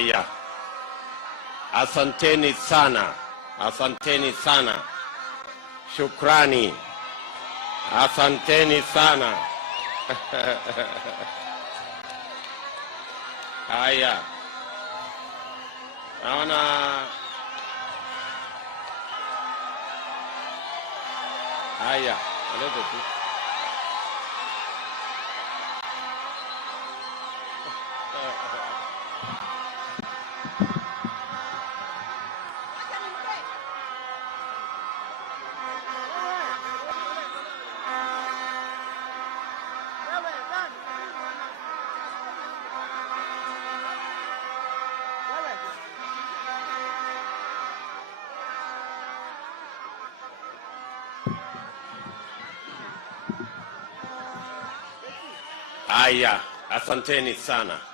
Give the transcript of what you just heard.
Haya, asanteni sana, asanteni sana, shukrani, asanteni sana. Haya, naona haya, alete tu. Haya, asanteni sana.